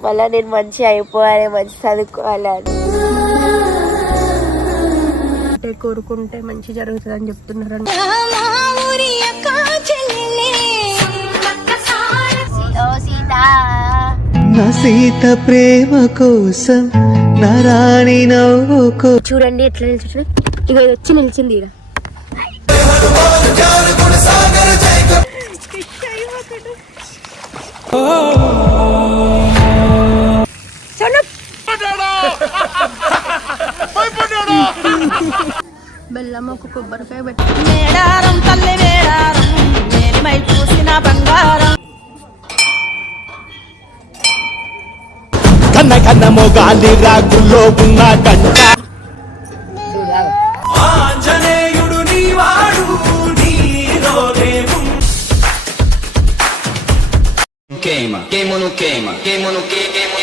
మళ్ళీ నేను మంచి అయిపోవాలి మంచి చదువుకోవాలి అని. అంటే కోరుకుంటే మంచి జరుగుతుంది అని చెప్తున్నారు ఓ సీత ప్రేమ కోసం నా రాణి నవ్వుకో చూడండి ఎట్లా నిల్చొచ్చు ఇక ఇది వచ్చి నిలిచింది ఈడ. బెల్లం ఒక కొబ్బరికాయ పెట్టి. మేడారం తల్లి మేడారం పూసిన బంగారం. కన్న కన్న మొగాలి రాగుల్లో ఉన్న గంట. ఆంజనేయుడు నీవాడు నీలోనే queima, queima no queima, queima no que, queima, queima no queima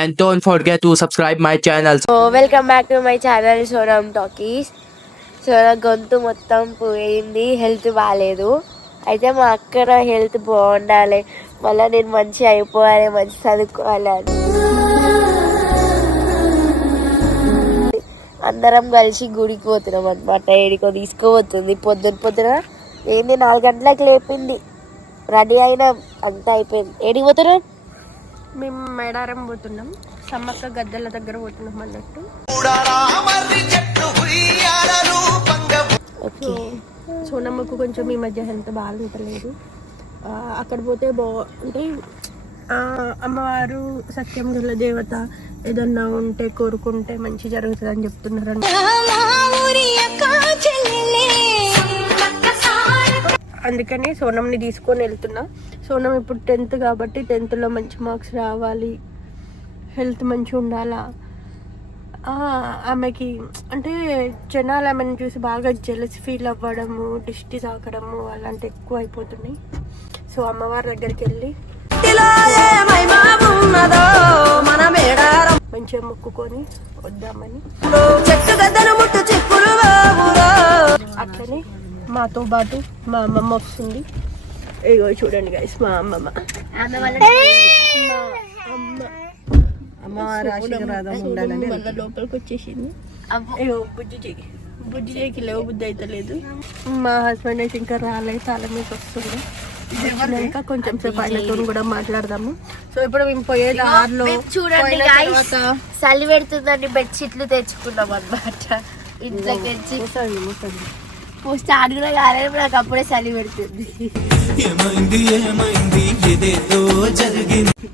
and don't forget to subscribe my channel. So welcome back to my channel Sonam Talkies so నా గొంతు మొత్తం పోయింది హెల్త్ బాగాలేదు అయితే మా అక్క నా హెల్త్ బాగుండాలి. మళ్ళీ నేను మంచి అయిపోవాలి మంచి చదువుకోవాలి అందరం కలిసి గుడికి పోతున్నాం అనమాట ఏడికో తీసుకోబోతుంది పొద్దున పొద్దున ఏంది నాలుగు గంటలకు లేపింది. రెడీ అయినా. అంతా అయిపోయింది. ఏడికి పోతున్నాం మేము మేడారం పోతున్నాం. సమ్మక్క గద్దెల దగ్గర పోతున్నాం అన్నట్టు. ఓకే. సోనమ్మకు కొంచెం ఈ మధ్య హెల్త్ బాగుంటలేదు అక్కడ పోతే బా అంటే అమ్మవారు సత్యం గల దేవత ఏదన్నా ఉంటే కోరుకుంటే మంచి జరుగుతుంది అని చెప్తున్నారు అందుకని సోనంని తీసుకొని వెళ్తున్నా. సోనం ఇప్పుడు టెన్త్ కాబట్టి టెన్త్లో మంచి మార్క్స్ రావాలి. హెల్త్ మంచిగా ఉండాలా? ఆమెకి అంటే జనాలు ఆమెను చూసి బాగా జెలస్ ఫీల్ అవ్వడము దిష్టి తాకడము అలాంటి ఎక్కువ అయిపోతున్నాయి. సో అమ్మవారి దగ్గరికి వెళ్ళి మంచిగా మొక్కుకొని వద్దామని. అట్లనే మాతో పాటు మా అమ్మమ్మ వస్తుంది. ఇగో చూడండి గైస్ మా అమ్మమ్మ. మళ్ళీ లోపలికి వచ్చేసింది. బుజ్జి బుజ్జి చేయికి లేవు బుద్ధి అయితే లేదు. మా హస్బెండ్ అయితే ఇంకా రాలేదు చాలా మీకు వస్తుంది. వచ్చినాక కొంచెం సేపు ఆయనతో కూడా మాట్లాడదాము. సో ఇప్పుడు మేము పోయేది ఆరులో మేము చూడండి చలి పెడుతుందని బెడ్షీట్లు తెచ్చుకున్నాం అనమాట ఇంట్లో తెచ్చి. స్టార్ట్ కూడా కాలేదు నాకు అప్పుడే చలి పెడుతుంది. ఏమైంది ఏమైంది? ఏదేదో జరిగింది.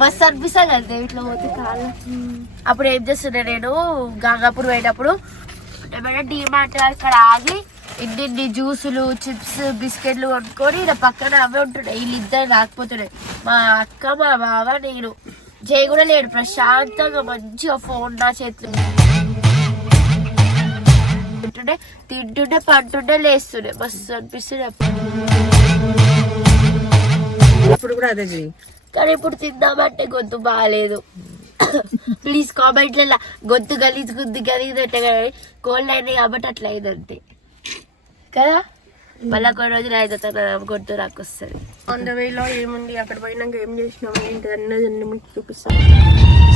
మస్తు అనిపిస్తుంది కదా ఇట్లా పోతే కాళ్ళు అప్పుడు ఏం చేస్తున్నా నేను గంగాపూర్ పోయినప్పుడు ఏమైనా డిమార్ట్ అక్కడ ఆగి ఇన్ని ఇన్ని జ్యూసులు చిప్స్ బిస్కెట్లు కొనుక్కొని ఇలా పక్కన అవే ఉంటున్నాయి వీళ్ళిద్దరు రాకపోతున్నాయి మా అక్క మా బావ నేను. జై కూడా లేడు ప్రశాంతంగా మంచిగా ఫోన్ నా చేతిలో. తింటుంటే తింటుంటే పంటుంటే లేస్తుండే. మస్తు అనిపిస్తుంది ఇప్పుడు కూడా అదే చెయ్యి. కానీ ఇప్పుడు తిందామంటే గొంతు బాగాలేదు. ప్లీజ్ కామెంట్లలో గొంతు గలీజ్ గుద్ది గలీజ్ అంటే కానీ కోల్డ్ అయింది కాబట్టి అట్లా అయిందంతే కదా? మళ్ళీ కొన్ని రోజులు అయితే గొంతు నాకు వస్తుంది. ఆన్ ద వేలో ఏముంది అక్కడ పోయినాక ఏం చేసినాం ఏంటి అన్నది అన్ని మీకు చూపిస్తాను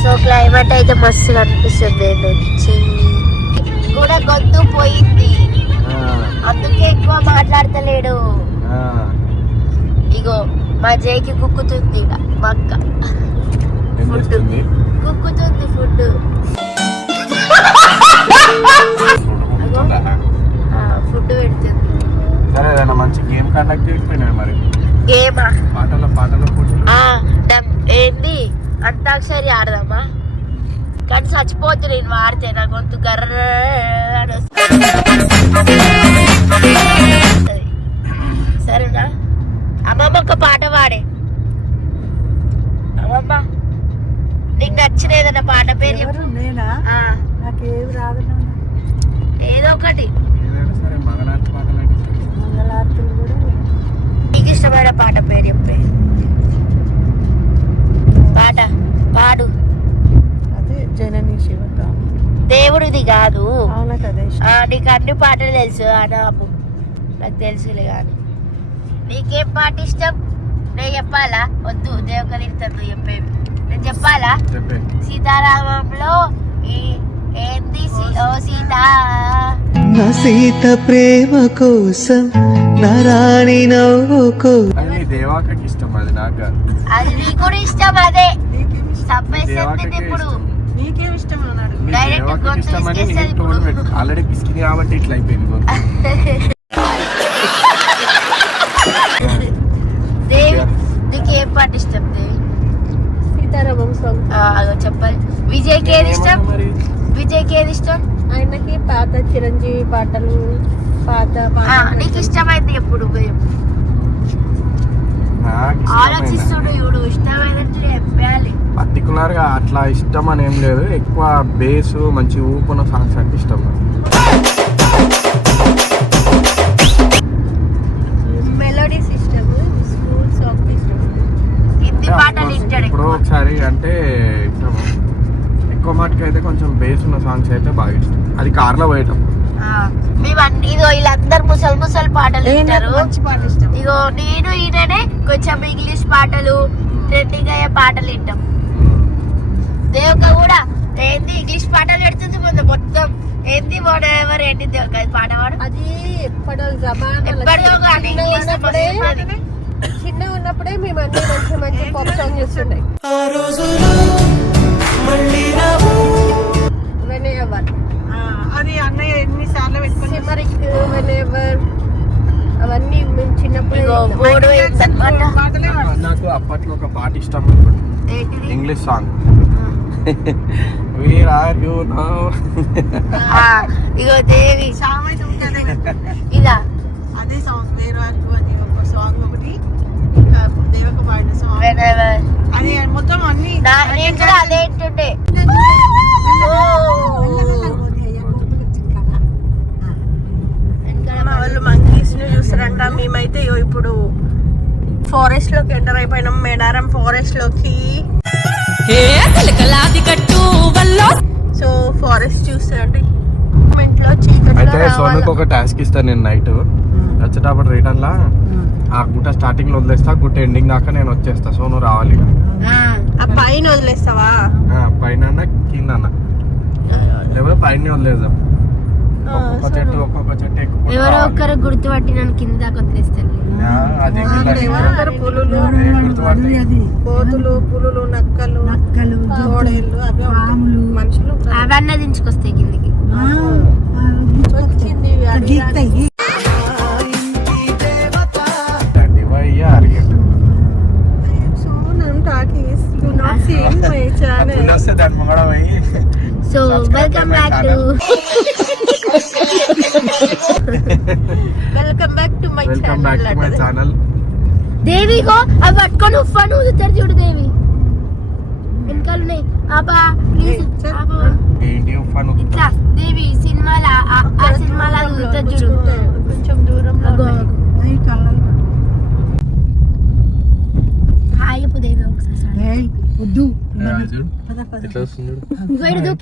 సో క్లైమేట్ అయితే మస్తు అనిపిస్తుంది నుంచి కూడా గొంతు పోయింది. అందుకే ఎక్కువ మాట్లాడతలేడు. ఇగో మా జైకి కుక్కుతుంది ఇక మా అక్క. ఫుడ్ కుక్కుతుంది ఫుడ్ ఫుడ్ పెడుతుంది. సరే ఏదైనా మంచి గేమ్ కండక్ట్ చేయకపోయినా మరి. ఏమా పాటల పాటల పోటీలు ఆ, డమ్- ఏంది? అంతాక్షరి ఆడదామా? కానీ చచ్చిపోతుంది నేను వాడితే నా గొంతు గర్ర అని వస్తుంది. సరేనా? అమ్మమ్మ ఒక పాట పాడే. అమ్మమ్మ నీకు నచ్చిన ఏదైనా పాట పేరు చెప్పు. నేనా? ఆ, నాకేం రాదు ఏదో ఒకటి. నీకు ఇష్టమైన పాట పేరు చెప్పే. పాట పాడు. జనని దేవుడిది కాదు. అవునా కదా ఆ, నీకు అన్ని పాటలు తెలుసు అనాపు అది తెలుసులే కానీ నీకేం పాట ఇష్టం? నేను చెప్పాలా? వద్దు దేవకలు ఇస్తాను నువ్వు చెప్పేవి. నేను చెప్పాలా? చెప్పే. సీతారామంలో ఈ ఏంది? ఓ సీత. నా సీత ప్రేమ కోసం నా రాణి నవ్వుకో అది నీ దేవాకకి ఇష్టం అది నాకు. అది నీకు కూడా ఇష్టం అదే. నీకేం దేవాకకే ఇప్పుడు. నీకేం ఇష్టం అన్నాడు. ఆల్రెడీ పిసికింది కాబట్టి ఇట్లా అయిపోయింది దేవి నీకు ఏం పాట ఇష్టం దేవి? సీతారామం సాంగ్ చెప్పాలి. విజయ్కి ఏది ఇష్టం? విజయ్కి ఏది ఇష్టం? ఆయనకి పాత చిరంజీవి పాటలు పాత నీకు ఇష్టమైంది ఎప్పుడు ఉదయం? ఆలోచిస్తుడు ఇప్పుడు ఇష్టమైనట్టు చెప్పాలి. పర్టికులర్గా అట్లా ఇష్టం అని ఏం లేదు. ఎక్కువ బేస్ మంచి ఊపున సాంగ్స్ అంటే ఇష్టం ఇష్టం ఇష్టం ఇప్పుడు. ఒకసారి అంటే ఇష్టము. ఎక్కువ మటుకు అయితే కొంచెం బేస్ ఉన్న సాంగ్స్ అయితే బాగా ఇష్టం. అది కార్లో పోయటం ఇగో వీళ్ళందరూ ముసలి ముసలి పాటలు ఇష్టం. ఇగో నేను ఈయననే కొంచెం ఇంగ్లీష్ పాటలు ట్రెండింగ్ అయ్యే పాటలు వింటాం దేవక కూడా ఏంది ఇంగ్లీష్ పాటలు పెడుతుంది మొన్న మొత్తం. ఏంది ఎవరు? ఏంటి దేవక అది పాట పాడు అది ఎప్పటి ఎప్పటిదో కానీ ఇంగ్లీష్. చిన్నగా ఉన్నప్పుడే మేము అన్ని మంచి మంచి పాప్ సాంగ్ చేస్తుండే. వెన్ ఎవర్ ఆ, అది అన్నయ్య ఎన్నిసార్లు పెట్టుకుని సిమరిక్ వెన్ ఎవర్ అవన్నీ మేము చిన్నప్పుడు. నాకు అప్పట్లో ఒక పాట ఇష్టం English song where are you now ఆ, ఇగో దేవి సాంగ్ అయితే ఉంటుంది ఇదా? అదే సాంగ్ వేరు వారు అని ఒక సాంగ్ ఒకటి. ఇంకా దేవక పాడిన సాంగ్. అది మొత్తం అన్ని నేను కూడా అదే ఏంటుండే మా వాళ్ళు మంకీస్ని చూస్తారంట. మేమైతే ఇప్పుడు ఫారెస్ట్లోకి ఎంటర్ అయిపోయినాం. చూస్తారంటే అయితే. సోనుకు ఒక టాస్క్ ఇస్తాను నేను నైట్ వచ్చేటప్పుడు రిటర్న్ లా ఆ గుట్ట స్టార్టింగ్లో వదిలేస్తా గుట్ట ఎండింగ్ దాకా నేను వచ్చేస్తా. సోను రావాలి పైన వదిలేస్తావా? పైన కింద లేకపోతే పైన వదిలేద్దాం. ఒక్కొక్క చెట్టు ఒక్కొక్క చెట్టు ఎక్కువ ఎవరో ఒక్కరు గుర్తుపట్టి నన్ను కింద దాకా వదిలేస్తారు అది పులులు కోతులు పులులు నక్కలు తోడేళ్ళు మనుషులు. అవన్నీ దించుకొస్తాయి కిందికి. ఎట్లా వస్తుంది చూడు? ఇగో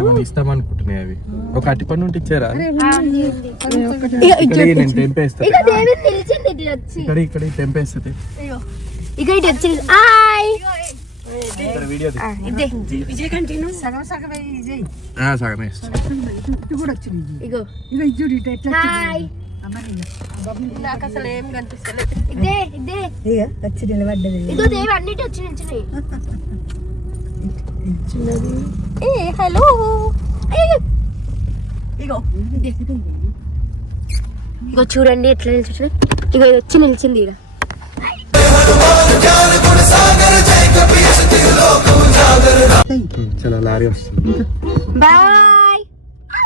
ఇగో. ఇస్తాం అనుకుంటున్నాయి అవి. ఒక అట్టి పని ఉంటే ఇచ్చారా? నేను తెంపేస్తా. ఇటు ఇక్కడ ఇక్కడ తెంపేస్తుంది ఇక ఇటు వచ్చి. హాయ్. సగమే ఇస్తా. ఇగో. హాయ్. నాకు అసలు ఏం కనిపిస్తలేదు ఇదే ఇదే ఇగో దేవి అన్నిటి వచ్చి ఏ హలో ఇగో ఇగో చూడండి ఎట్లా నిల్చుంది ఇగో వచ్చి నిలిచింది ఈడ చాలా లారీ వస్తుంది బాయ్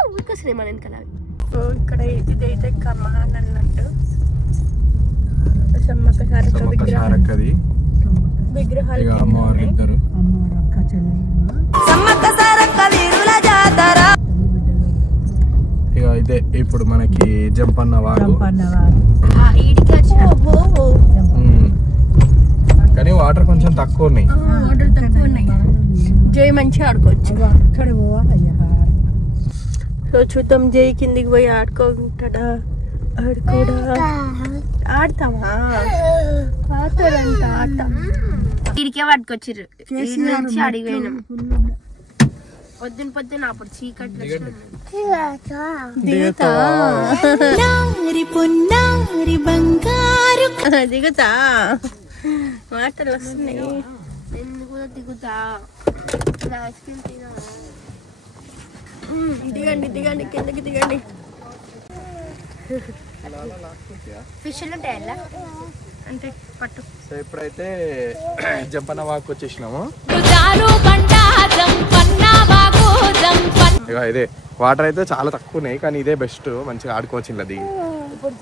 ఊరికొస్తుంది మన వెనకాల సో ఇక్కడ ఇదైతే కమాన్ అన్నట్టు. సమ్మక్క సారక్క విగ్రహాలు ఉన్నాయి. ఇద్దరు. ఇక ఇప్పుడు మనకి జంప్ అన్న వారు ఆ, ఈడికి వచ్చిన ఉమ్. కానీ వాటర్ కొంచెం తక్కువ ఉన్నాయి. మోడల్ తక్కువ ఉన్నాయి. జై మంచిగా ఆడుకోవచ్చు. సో చూద్దాం జై కిందికి పోయి ఆడుకుంటాడా? ఆడుకోడా? ఆడతావా? ఆడతాడంట ఆట ఇడికే పట్టుకొచ్చిర్రు. నుంచి అడిగిపోయినాం పొద్దున పొద్దున అప్పుడు చీకట్లు దిగుతా? దిగుతా? మాటలు వస్తున్నాయి ఎందుకు దిగుతా? ఐస్ క్రీమ్ దిగండి దిగండి కిందకి దిగండి. ఫిష్లు ఉంటాయల్లా? అంటే పట్టు. సో ఇప్పుడైతే జంపన్న వాక్ వచ్చేసినాము. ఇక ఇదే వాటర్ అయితే చాలా తక్కువ ఉన్నాయి కానీ ఇదే బెస్ట్ మంచిగా ఆడుకోవచ్చు ఇలా దిగి. ఇప్పుడు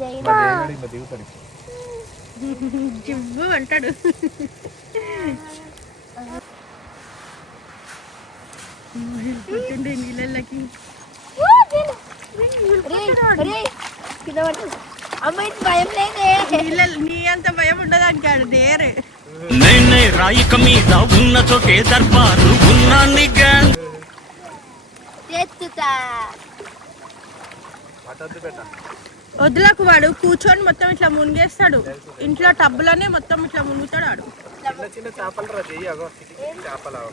దిగుతాడు. జివ్వు అంటాడు. నీళ్ళకి అమ్మాయి భయం లేదే. నీళ్ళ నీ అంత భయం నేనే రాయిక మీద ఉన్న చోటే దర్బారు ఉన్నాన్ని గ్యాంగ్ చేస్తుతా వద్దులకు వాడు కూర్చొని మొత్తం ఇట్లా మునిగేస్తాడు. ఇంట్లో టబ్బులనే మొత్తం ఇట్లా మునుగుతాడు ఆడు. చిన్న చేపలు రా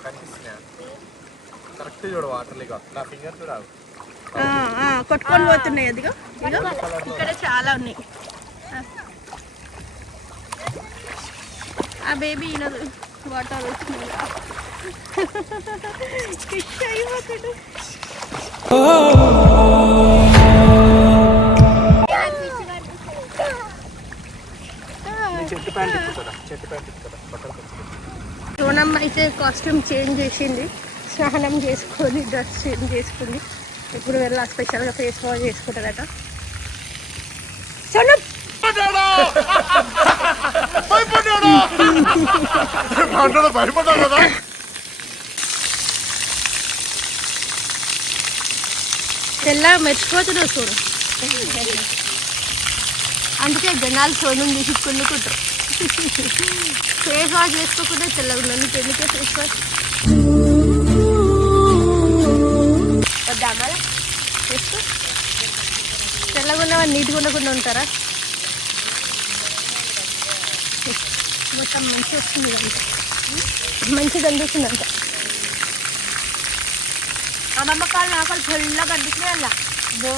కనిపిస్తున్నాయా? కరెక్ట్ చూడు వాటర్ నా ఫింగర్ చూడాలి ఆ, ఆ, కొట్టుకొని పోతున్నాయి అదిగో ఇదిగో. ఇక్కడ చాలా ఉన్నాయి. ఆ. బేబీ ఈనదు వాటర్ వచ్చింది ఫిష్ అయిపోతాడు. చెట్టు ప్యాంట్ ఇప్పుతుందా చెట్టు ప్యాంట్ ఇప్పుతుందా బట్టలు కొంచెం సోనమ్మ అయితే కాస్ట్యూమ్ చేంజ్ చేసింది. స్నానం చేసుకొని డ్రెస్ చేంజ్ చేసుకుంది ఇప్పుడు వెళ్ళా స్పెషల్గా ఫేస్ వాష్ చేసుకుంటుందట సోనం తెల్ల మెచ్చిపోతున్నావు చూడు. అందుకే జనాలు సోనం తీసి కొనుక్కుంటారు ఫేస్ వాష్ చేసుకోకుండా తెల్లగా ఉన్నాను నీకు ఎందుకే ఫేస్ వాష్? వద్దామా చేసుకో తెల్లగా ఉన్నవారు నీట్గా ఉండకుండా ఉంటారా? మొత్తం మంచి వస్తుంది మంచిగా అనిపిస్తుంది అంత అమ్మమ్మ కాళ్ళు నా కాళ్ళు ఫుల్గా కనిపిస్తున్నాయి అలా బో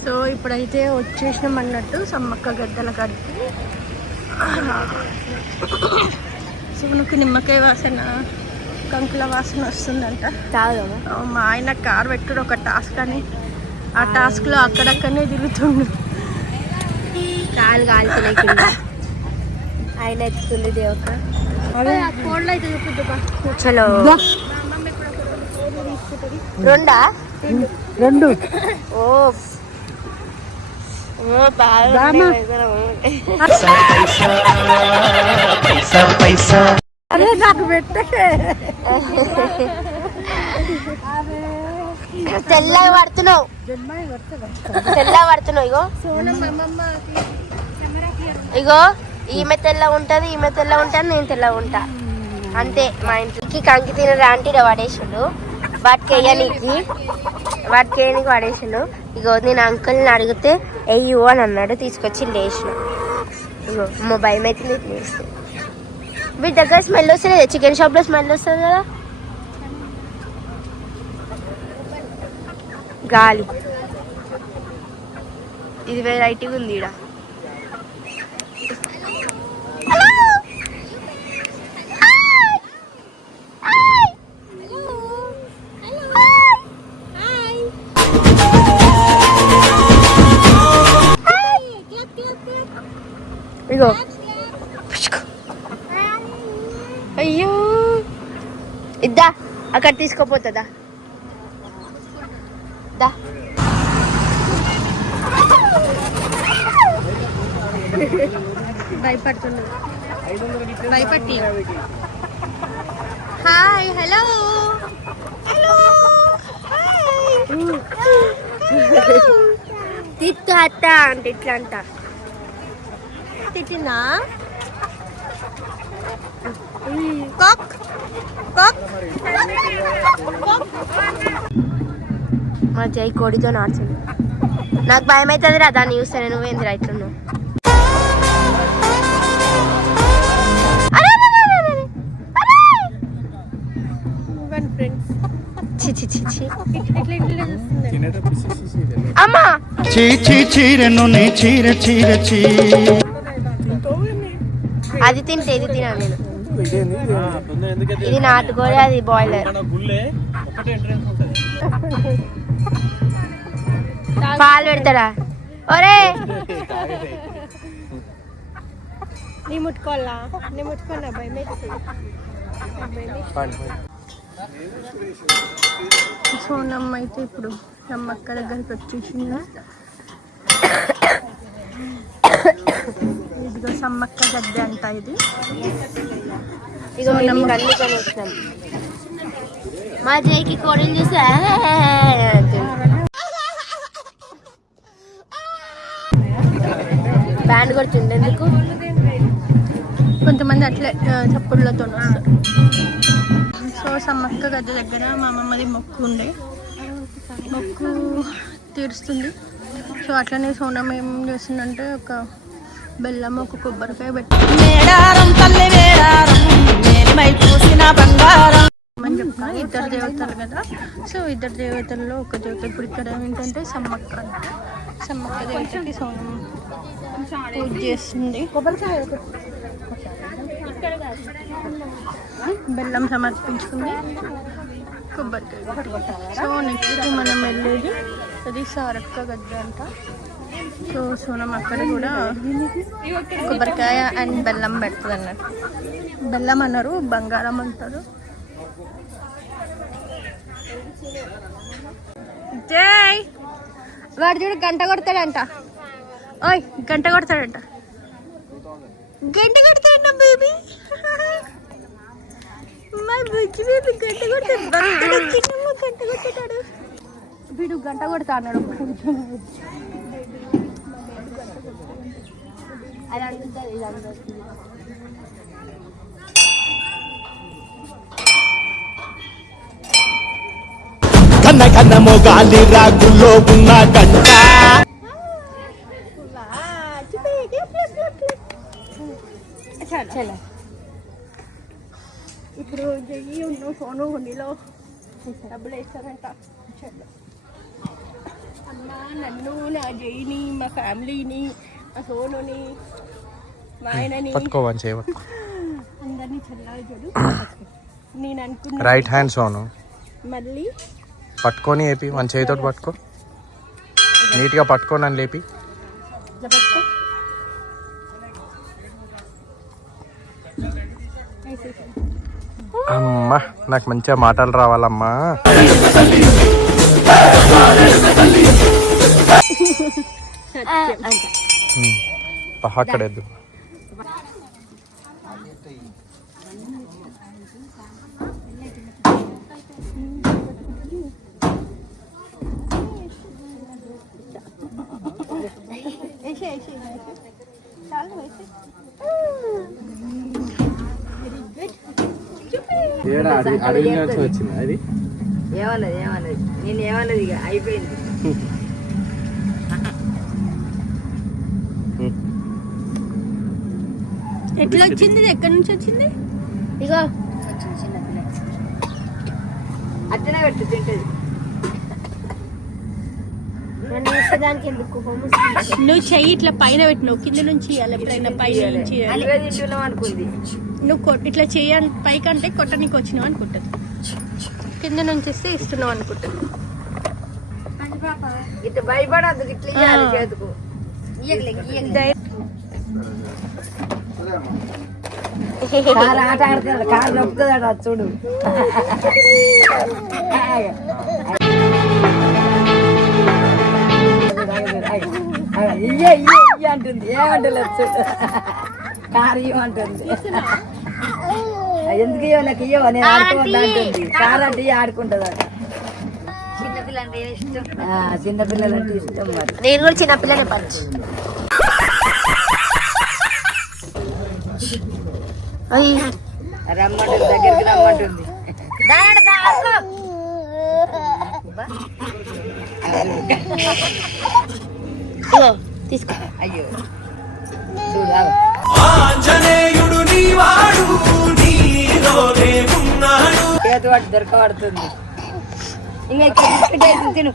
సో ఇప్పుడైతే వచ్చేసినాం అన్నట్టు సమ్మక్క గద్దల కడిపి సో మనకు నిమ్మకాయ వాసన. కంకుల వాసన వస్తుందంట. మా ఆయన కార్ పెట్టుడు ఒక టాస్క్ అని. ఆ టాస్క్లో అక్కడక్కడనే తిరుగుతుండు. కాలు కింద ఆయన ఎత్తుతుంది దేవక చలో రెండా? రెండు. ఓ. బాగా అరే నాకు పెట్టే. తెల్లగా పడుతున్నావు. తెల్లగా పడుతున్నావు ఇగో. ఇగో ఈమె తెల్ల ఉంటది ఈమె తెల్ల ఉంటుంది నేను తెల్ల ఉంటా. అంతే మా ఇంటికి కంకి తినరా అంటే పడేసిండు. వాటికి వేయనీకి వాటికి వేయనీకి పడేసిండు. ఇగో నేను అంకుల్ని అడిగితే వెయ్యు అని అన్నాడు తీసుకొచ్చి లేచిన. ఇగో మా భయం అవుతుంది ఇట్లా వీటి దగ్గర స్మెల్ వస్తుంది చికెన్ షాప్లో స్మెల్ వస్తుంది కదా గాలి ఇది వెరైటీగా ఉంది ఈడ అక్కడ తీసుకోపోతుందా? దా. భయపడుతున్నాడు భయపట్టి. Hi hello. హలో. తిట్టు అత్త అంటే ఇట్లా అంట తిట్టిందా? కాక్ కాక్. మా జై కోడితో నాడుచుండు నాకు భయం అవుతుంది రా దాన్ని చూస్తే నువ్వేందిరా ఇట్లున్నావు. అమ్మా! చీరెను చీర చీర చీ. అది తింటే ఇది తినా నేను. ఇది నాటుకోడి అది బాయిలర్ పాలు పెడతాడా? ఒరే! నీ ముట్టుకోవాలా? నీ ముట్టుకోనా? భయం వేస్తుంది సోనమ్మ అయితే ఇప్పుడు నమ్మక్క దగ్గరికి వచ్చేసింది? ఇదిగో సమ్మక్క గద్దె అంట ఇది. ఇక మేము అన్ని కొని వచ్చినాం మా జైకి కోడిని చూస్తే బ్యాండ్ కొడుతుంది ఎందుకు కొంతమంది అట్లే చప్పుడులతో సో సమ్మక్క గద్దె దగ్గర మా అమ్మమ్మది మొక్కు ఉండే. మొక్కు తీరుస్తుంది. సో అట్లనే సోనం ఏం చేస్తుందంటే ఒక బెల్లం ఒక కొబ్బరికాయ పెట్టి అని చెప్తున్నా ఇద్దరు దేవతలు కదా సో ఇద్దరు దేవతల్లో ఒక దేవత ఇప్పుడు ఇక్కడ ఏంటంటే సమ్మక్క. సమ్మక్క దేవతకి సోనం పూజ చేస్తుంది బెల్లం సమర్పించుకుంది కొబ్బరికాయ. సో నెక్స్ట్ మనం వెళ్ళేది అది సారక్క గద్ద అంట. సో సోనం అక్కడ కూడా కొబ్బరికాయ అండ్ బెల్లం పెడుతుంది అన్నట్టు బెల్లం అన్నారు బంగారం అంటారు. జై! వాడు చూడు గంట కొడతాడంట. ఓయ్ గంట కొడతాడంట. గంట కొడతాడంట బేబీ. మా బుజ్జి బేబీ గంట కొడతాడు. గంట కొట్టాడు వీడు గంట కొడతా అన్నాడు అది అందుతుంది ఇది అందుతుంది కన్న కన్న మొగాలి రాగుల్లో ఉన్న గంట. చలో. ఇప్పుడు జయ్యి ఉన్న సోను హుండీలో డబ్బులు వేస్తారంట. చలో. అమ్మా నన్ను నా జైని మా ఫ్యామిలీని మా సోనుని మా ఆయనని. అందరినీ చూడు. నేను అనుకున్న రైట్ హ్యాండ్ సోను. మళ్ళీ పట్టుకొని ఏపి మన చేతితో పట్టుకో. నీట్గా పట్టుకొని అని లేపి. పట్టుకో. అమ్మా నాకు మంచిగా మాటలు రావాలమ్మా. ఉమ్. పా, అక్కడ ఎద్దు వేసే వేసే చాలు వేసే అడవి నుంచి వచ్చింది అది? ఏమన్నది ఏమన్నది? నేను ఏమన్నది ఇక అయిపోయింది. ఎట్లా వచ్చింది ఎక్కడి నుంచి వచ్చింది? ఇగో. అట్టనే పెట్టు తింటది. నువ్వు చెయ్యి ఇట్లా పైన పెట్టినావు కింద నుంచి ఇవ్వాలి ఎప్పుడైనా పైన నుంచి అనుకుంది. నువ్వు ఇట్లా చెయ్యి అన్- పైకంటే కొట్టనికి వచ్చినావు అనుకుంటుంది. కింద నుంచి ఇస్తే ఇస్తున్నావు అనుకుంటుంది. ఇట్లా భయపడద్దు ఇట్లా. చేతుకు. కారు ఆట ఆడుతున్నాడు కారు చూడు. ఇయ్య ఇయ్య ఇయ్య అంటుంది ఏమంటలేదు చూడు. కారు ఇవ్వమంటుంది ఎందుకు ఇవ్వ నాకు ఇవ్వ నేను ఆడుకోవద్దు అంటుంది. కారు అంటే ఇయ్య ఆడుకుంటుంది అట చిన్నపిల్లలు అంటే ఇష్టం మరి. నేను కూడా చిన్నపిల్లనే పంచు రమ్మంటుంది దగ్గరికి రమ్మంటుంది. తీసుకో. అయ్యో. చూడు ఆగు. చేతి వాటి దొరకబడుతుంది. ఇంకా ఇక్కడ బిస్కెట్ వేసి తిను.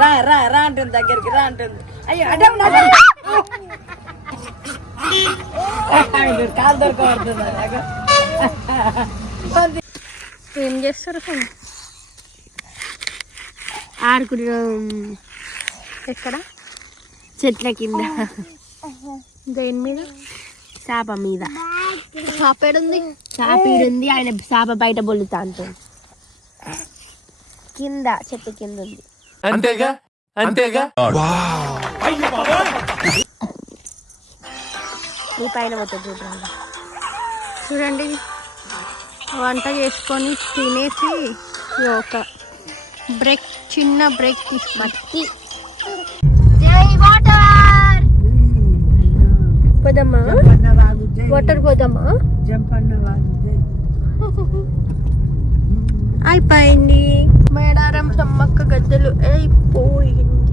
రా రా రా అంటుంది దగ్గరికి రా అంటుంది. అయ్యో అడ్డం కాలు దొరకబడుతుంది ఆగు. ఏం చేస్తారు ఆడుకుంటున్నాం ఎక్కడ? చెట్ల కింద. దేని మీద? చేప మీద. చాపేడుంది చాపీడుంది ఆయన చేప బయట బొల్లుతా అంటుంది కింద చెట్టు కింద ఉంది. అంతేగా? అంతేగా? నీ పైన మొత్తం చూడండి చూడండి. వంట చేసుకొని తినేసి ఒక బ్రేక్ చిన్న బ్రేక్ వాటర్! పోదామా? వాటర్ పోదామా? అయిపోయింది. మేడారం సమ్మక్క గద్దెలు అయిపోయింది.